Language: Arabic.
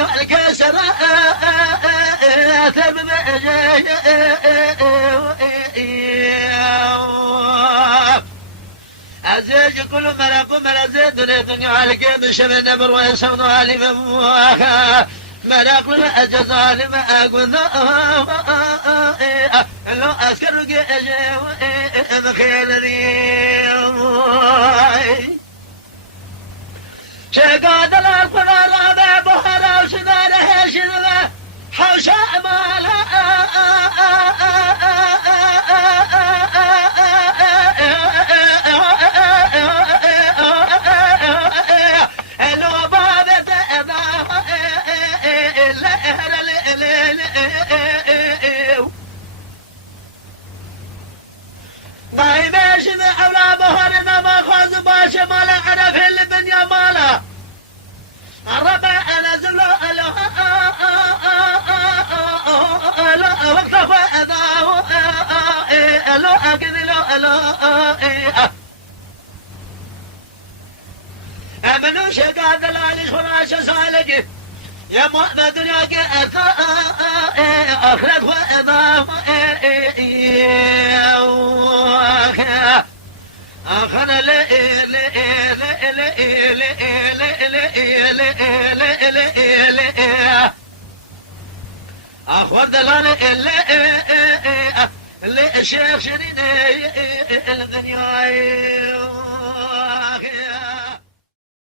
الكسر عزيز كل ملك وملزيد لدنيا الكيد شبه نبر ويسون علي بموها ملك لما أجزال ما أقول لو أسكر خيرني شقاد القرى لا بحر وشذاره شذله حوش مالا باي ماشي أولى بهرنا ما خذ باشا مالا أنا في الدنيا مالا الربع أنا زلو ألو وقتفى أداه ألو أكذ ألو أمنو شقاد العليش فراش سالك يا مؤمن دنياك أخلق وأضاف أخنا أخوة دلاني اللي الشيخ شريني الدنيا